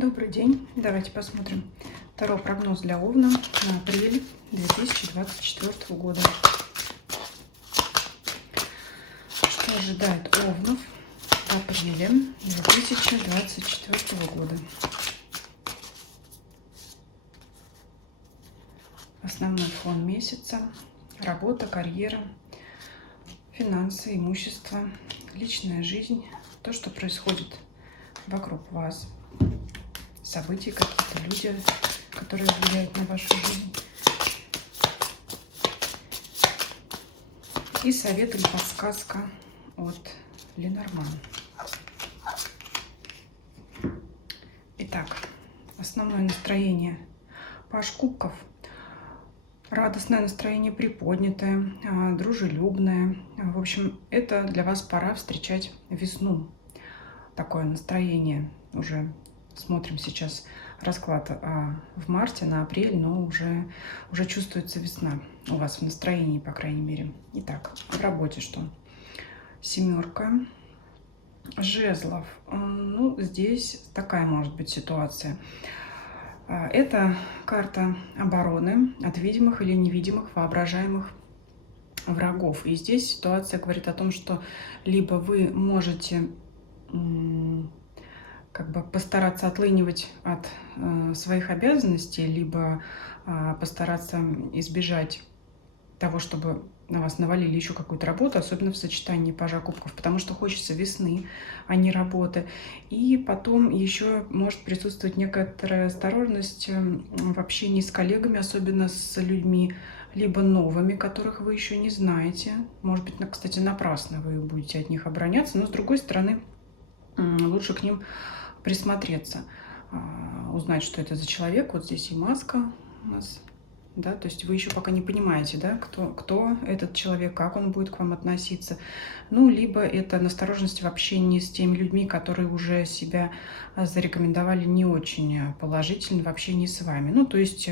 Добрый день. Давайте посмотрим второй прогноз для Овна на апрель 2024 года. Что ожидает Овнов в апреле 2024 года? Основной фон месяца: работа, карьера, финансы, имущество, личная жизнь, то, что происходит вокруг вас, события, какие-то люди, которые влияют на вашу жизнь. И совет или подсказка от Ленорман. Итак, основное настроение. Паж кубков. Радостное настроение, приподнятое, дружелюбное. В общем, это для вас пора встречать весну. Такое настроение уже. Смотрим сейчас расклад в марте на апрель, но уже чувствуется весна у вас в настроении, по крайней мере. Итак, в работе что? Семерка жезлов. Ну, здесь такая может быть ситуация. Это карта обороны от видимых или невидимых воображаемых врагов. И здесь ситуация говорит о том, что либо вы можете постараться отлынивать от своих обязанностей, либо постараться избежать того, чтобы на вас навалили еще какую-то работу, особенно в сочетании пажа кубков, потому что хочется весны, а не работы. И потом еще может присутствовать некоторая осторожность в общении с коллегами, особенно с людьми либо новыми, которых вы еще не знаете. Может быть, кстати, напрасно вы будете от них обороняться, но с другой стороны, лучше к ним присмотреться, узнать, что это за человек. Вот здесь и маска у нас, да, то есть вы еще пока не понимаете, да, кто этот человек, как он будет к вам относиться. Ну, либо это настороженность в общении с теми людьми, которые уже себя зарекомендовали не очень положительно в общении с вами. Ну, то есть,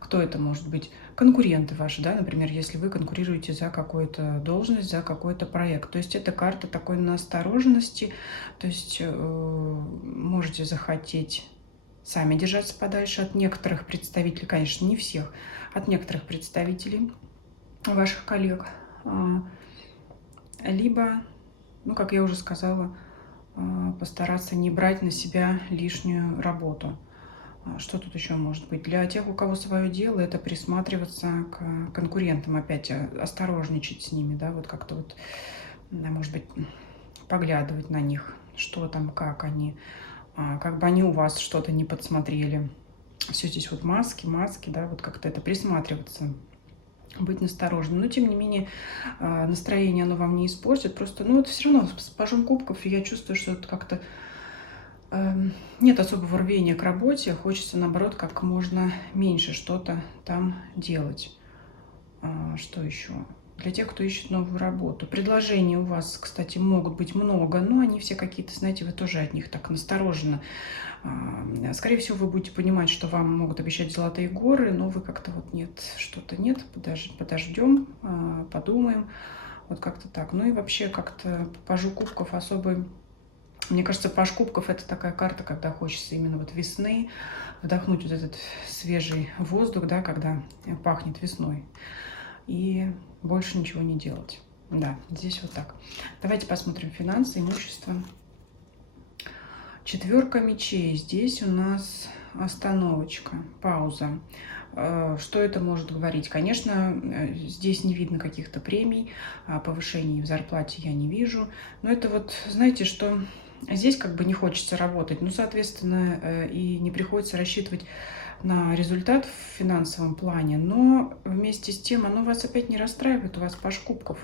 кто это может быть? Конкуренты ваши, да, например, если вы конкурируете за какую-то должность, за какой-то проект. То есть это карта такой настороженности, то есть можете захотеть сами держаться подальше от некоторых представителей, конечно, не всех, от некоторых представителей ваших коллег. Либо, ну, как я уже сказала, постараться не брать на себя лишнюю работу. Что тут еще может быть? Для тех, у кого свое дело, это присматриваться к конкурентам, опять осторожничать с ними, да, вот как-то вот, может быть, поглядывать на них, что там, как они, как бы они у вас что-то не подсмотрели. Все здесь вот маски, да, вот как-то это присматриваться, быть настороженным. Но, тем не менее, настроение оно вам не испортит. Просто, ну, это все равно с пажом кубков, и я чувствую, что это как-то нет особого рвения к работе. Хочется, наоборот, как можно меньше что-то там делать. Что еще? Для тех, кто ищет новую работу. Предложений у вас, кстати, могут быть много, но они все какие-то, знаете, вы тоже от них так настороженно. Скорее всего, вы будете понимать, что вам могут обещать золотые горы, но вы как-то вот нет, что-то нет, подождем, подумаем. Вот как-то так. Ну и вообще как-то по пажу кубков особый... Мне кажется, паж кубков — это такая карта, когда хочется именно вот весны, вдохнуть вот этот свежий воздух, да, когда пахнет весной. И больше ничего не делать. Да, здесь вот так. Давайте посмотрим финансы, имущество. Четверка мечей. Здесь у нас остановочка, пауза. Что это может говорить? Конечно, здесь не видно каких-то премий, повышений в зарплате я не вижу. Но это вот, знаете, что здесь как бы не хочется работать. Ну, соответственно, и не приходится рассчитывать на результат в финансовом плане, но вместе с тем оно вас опять не расстраивает, у вас паж кубков.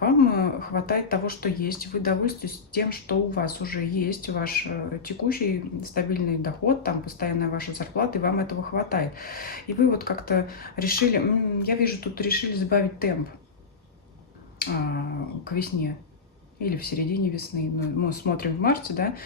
Вам хватает того, что есть, вы довольствуетесь тем, что у вас уже есть, ваш текущий стабильный доход, там постоянная ваша зарплата, и вам этого хватает. И вы вот как-то решили, я вижу, тут решили сбавить темп к весне. Или в середине весны. Мы смотрим в марте, да,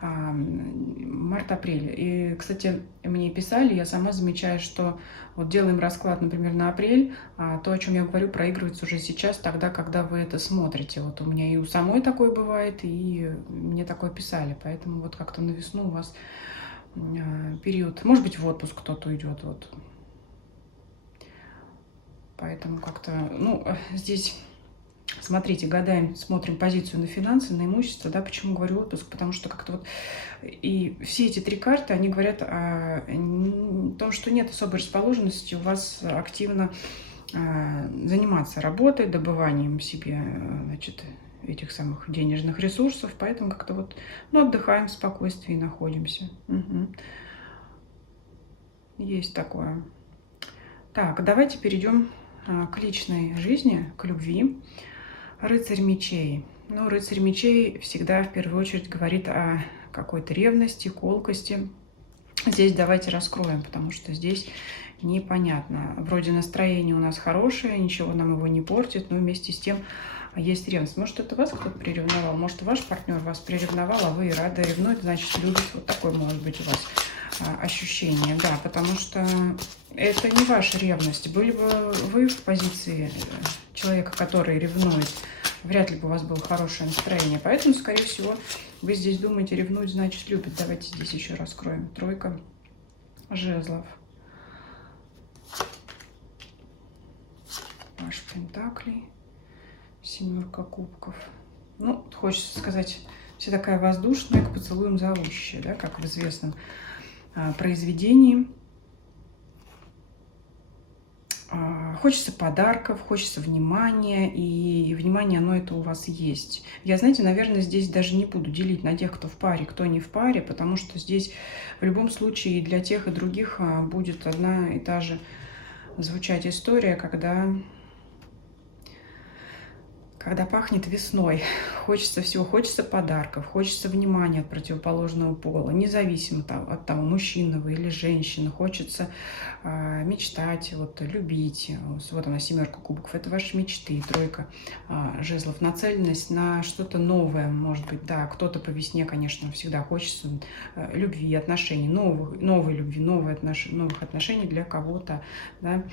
март-апрель. И, кстати, мне писали, я сама замечаю, что вот делаем расклад, например, на апрель, а то, о чем я говорю, проигрывается уже сейчас, тогда, когда вы это смотрите. Вот у меня и у самой такое бывает, и мне такое писали. Поэтому вот как-то на весну у вас период, может быть, в отпуск кто-то уйдет, вот. Поэтому как-то, ну, здесь, смотрите, гадаем, смотрим позицию на финансы, на имущество, да, почему говорю отпуск, потому что как-то вот и все эти три карты, они говорят о том, что нет особой расположенности у вас активно заниматься работой, добыванием себе, значит, этих самых денежных ресурсов, поэтому как-то вот, ну, отдыхаем в спокойствии, находимся. Мгм. Есть такое. Так, давайте перейдем к личной жизни, к любви. Рыцарь мечей. Ну, рыцарь мечей всегда в первую очередь говорит о какой-то ревности, колкости. Здесь давайте раскроем, потому что здесь непонятно. Вроде настроение у нас хорошее, ничего нам его не портит, но вместе с тем есть ревность. Может, это вас кто-то приревновал, может, ваш партнер вас приревновал, а вы и рады ревнует, значит, любит. Вот такое может быть у вас ощущение, да, потому что это не ваша ревность. Были бы вы в позиции человека, который ревнует, вряд ли бы у вас было хорошее настроение. Поэтому, скорее всего, вы здесь думаете, ревнует, значит, любит. Давайте здесь еще раскроем. Тройка жезлов. Паш пентаклей. Семерка кубков. Ну, хочется сказать, вся такая воздушная, к поцелуям зовущая, да, как в известном произведении. Хочется подарков, хочется внимания, и внимание, оно это у вас есть. Я, знаете, наверное, здесь даже не буду делить на тех, кто в паре, кто не в паре, потому что здесь в любом случае и для тех, и других будет одна и та же звучать история, когда пахнет весной. Хочется всего, хочется подарков, хочется внимания от противоположного пола, независимо от того, мужчина вы или женщина. Хочется мечтать, вот, любить. Вот она, семерка кубков, это ваши мечты. Тройка жезлов, нацеленность на что-то новое, может быть, да. Кто-то по весне, конечно, всегда хочется любви, отношений, новой любви, новых отношений для кого-то, да.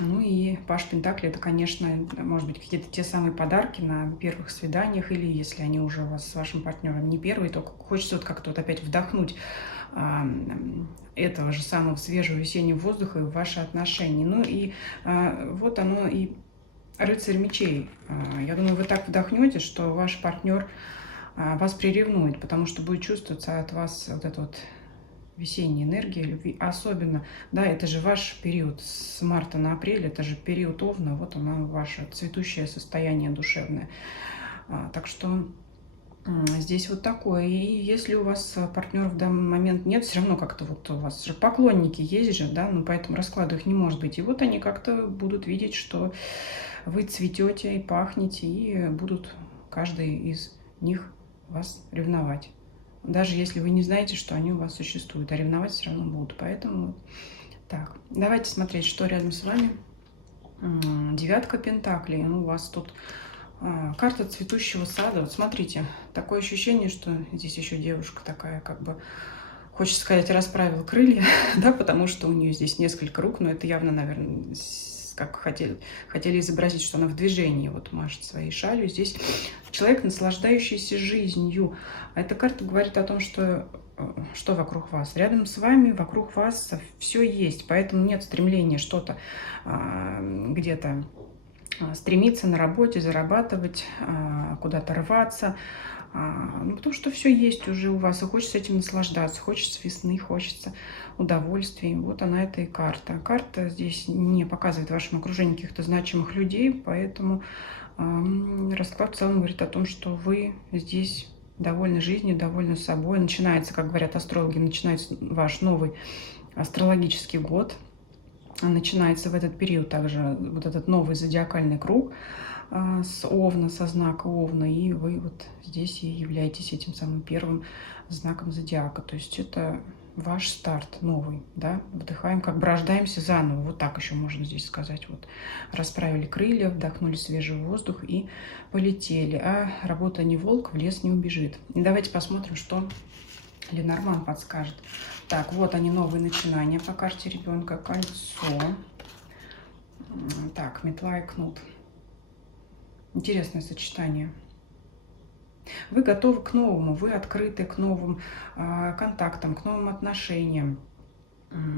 Ну и Паш Пентакли, это, конечно, может быть, какие-то те самые подарки на первых свиданиях, или если они уже у вас с вашим партнером не первые, то хочется вот как-то вот опять вдохнуть этого же самого свежего весеннего воздуха в ваши отношения. Ну и вот оно и рыцарь мечей. Я думаю, вы так вдохнете, что ваш партнер вас приревнует, потому что будет чувствоваться от вас вот это вот весенняя энергия любви, особенно, да, это же ваш период с марта на апрель, это же период Овна, вот оно ваше цветущее состояние душевное. Так что здесь вот такое. И если у вас партнера в данный момент нет, все равно как-то вот у вас же поклонники есть же, да, ну поэтому раскладу их не может быть. И вот они как-то будут видеть, что вы цветете и пахнете, и будут каждый из них вас ревновать. Даже если вы не знаете, что они у вас существуют, а ревновать все равно будут. Поэтому так, давайте смотреть, что рядом с вами. Девятка пентаклей. Ну, у вас тут карта цветущего сада. Вот смотрите, такое ощущение, что здесь еще девушка такая, как бы, хочется сказать, расправила крылья, да, потому что у нее здесь несколько рук, но это явно, наверное, как хотели изобразить, что она в движении, вот машет своей шалью. Здесь человек, наслаждающийся жизнью. А эта карта говорит о том, что вокруг вас. Рядом с вами, вокруг вас все есть, поэтому нет стремления что-то где-то стремиться на работе, зарабатывать, куда-то рваться. Ну, потому что все есть уже у вас, и хочется этим наслаждаться, хочется весны, хочется удовольствий. Вот она, эта и карта. Карта здесь не показывает в вашем окружении каких-то значимых людей, поэтому расклад в целом говорит о том, что вы здесь довольны жизнью, довольны собой. Начинается, как говорят астрологи, начинается ваш новый астрологический год. Начинается в этот период также вот этот новый зодиакальный круг с Овна, со знака Овна, и вы вот здесь и являетесь этим самым первым знаком зодиака. То есть это ваш старт новый, да, вдыхаем, как бы рождаемся заново, вот так еще можно здесь сказать. Вот расправили крылья, вдохнули свежий воздух и полетели. А работа не волк, в лес не убежит. И давайте посмотрим, что Ленорман подскажет. Так, вот они, новые начинания по карте ребенка. Кольцо. Так, метла и кнут. Интересное сочетание. Вы готовы к новому, вы открыты к новым контактам, к новым отношениям.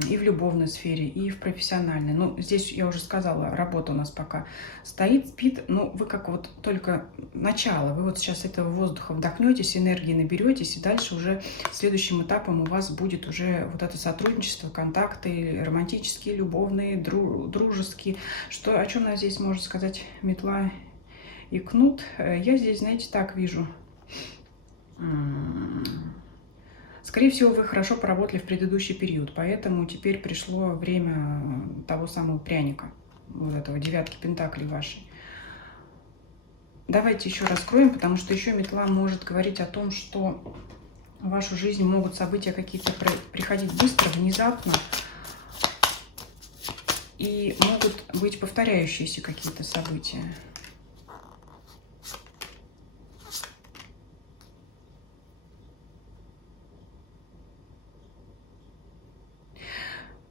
И в любовной сфере, и в профессиональной. Ну, здесь я уже сказала, работа у нас пока стоит, спит. Но вы как вот только начало. Вы вот сейчас этого воздуха вдохнетесь, энергии наберетесь, и дальше уже следующим этапом у вас будет уже вот это сотрудничество, контакты романтические, любовные, дружеские. Что, о чем нам здесь может сказать метла и кнут? Я здесь, знаете, так вижу. Скорее всего, вы хорошо поработали в предыдущий период, поэтому теперь пришло время того самого пряника, вот этого девятки пентаклей вашей. Давайте еще раскроем, потому что еще метла может говорить о том, что в вашу жизнь могут события какие-то приходить быстро, внезапно, и могут быть повторяющиеся какие-то события.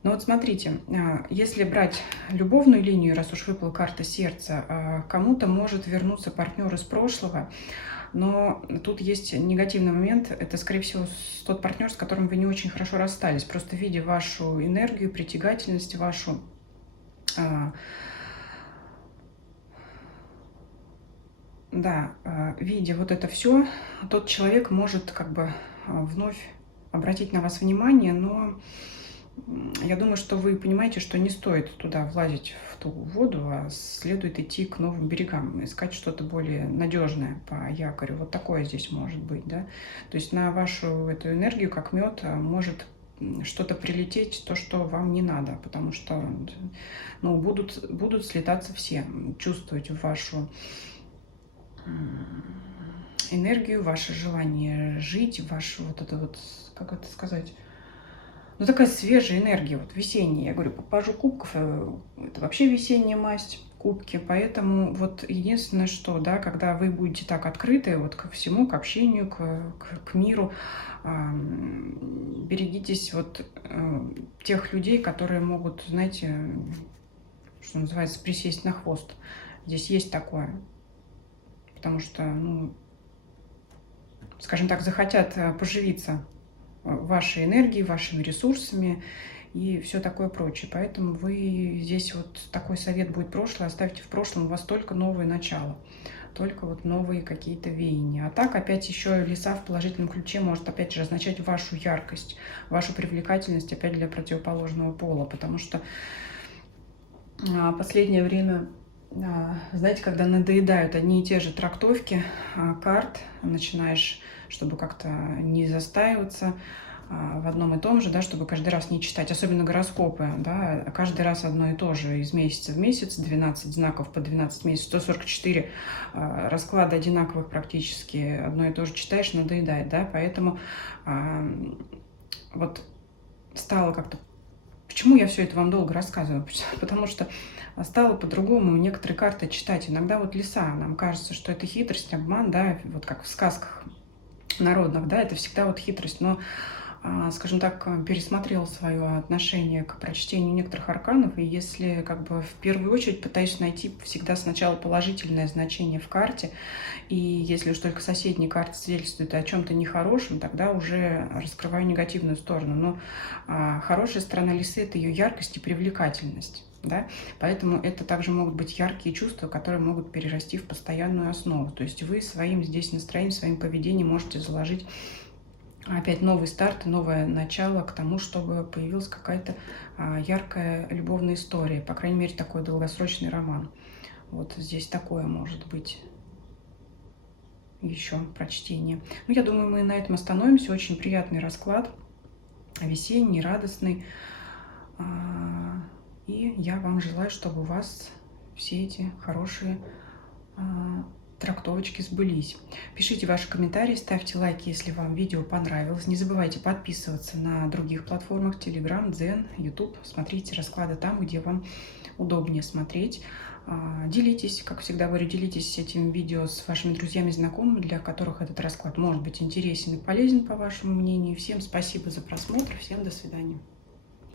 Ну вот смотрите, если брать любовную линию, раз уж выпала карта сердца, кому-то может вернуться партнер из прошлого, но тут есть негативный момент. Это, скорее всего, тот партнер, с которым вы не очень хорошо расстались. Просто видя вашу энергию, притягательность, вашу... Да, видя вот это все, тот человек может как бы вновь обратить на вас внимание, но... Я думаю, что вы понимаете, что не стоит туда влазить в ту воду, а следует идти к новым берегам, искать что-то более надежное по якорю. Вот такое здесь может быть, да. То есть на вашу эту энергию, как мед, может что-то прилететь, то, что вам не надо, потому что ну, будут слетаться все, чувствовать вашу энергию, ваше желание жить, ваше вот это вот, как это сказать... Ну, такая свежая энергия, вот весенняя. Я говорю, по пажу кубков, это вообще весенняя масть, кубки. Поэтому вот единственное, что, да, когда вы будете так открыты вот ко всему, к общению, к миру, берегитесь вот тех людей, которые могут, знаете, что называется, присесть на хвост. Здесь есть такое. Потому что, ну, скажем так, захотят поживиться вашей энергией, вашими ресурсами и все такое прочее. Поэтому вы здесь вот такой совет будет прошлое, оставьте в прошлом, у вас только новое начало, только вот новые какие-то веяния. А так опять еще лиса в положительном ключе может опять же означать вашу яркость, вашу привлекательность опять для противоположного пола, потому что последнее время, знаете, когда надоедают одни и те же трактовки карт, начинаешь, чтобы как-то не застаиваться в одном и том же, да, чтобы каждый раз не читать, особенно гороскопы, да, каждый раз одно и то же, из месяца в месяц, 12 знаков по 12 месяцев, 144 расклада одинаковых практически, одно и то же читаешь, надоедает, да, поэтому вот стало как-то... Почему я все это вам долго рассказываю? Потому что стало по-другому некоторые карты читать. Иногда вот лиса, нам кажется, что это хитрость, обман, да, вот как в сказках народных, да, это всегда вот хитрость, но, скажем так, пересмотрела свое отношение к прочтению некоторых арканов, и если как бы в первую очередь пытаюсь найти всегда сначала положительное значение в карте, и если уж только соседние карты свидетельствуют о чем-то нехорошем, тогда уже раскрываю негативную сторону. Но хорошая сторона лисы — это ее яркость и привлекательность. Да? Поэтому это также могут быть яркие чувства, которые могут перерасти в постоянную основу. То есть вы своим здесь настроением, своим поведением можете заложить опять новый старт, новое начало к тому, чтобы появилась какая-то яркая любовная история, по крайней мере, такой долгосрочный роман. Вот здесь такое может быть еще прочтение. Ну, я думаю, мы на этом остановимся. Очень приятный расклад, весенний, радостный. И я вам желаю, чтобы у вас все эти хорошие трактовочки сбылись. Пишите ваши комментарии, ставьте лайки, если вам видео понравилось. Не забывайте подписываться на других платформах: Telegram, Дзен, YouTube. Смотрите расклады там, где вам удобнее смотреть. Делитесь, как всегда говорю, делитесь этим видео с вашими друзьями, знакомыми, для которых этот расклад может быть интересен и полезен, по вашему мнению. Всем спасибо за просмотр, всем до свидания.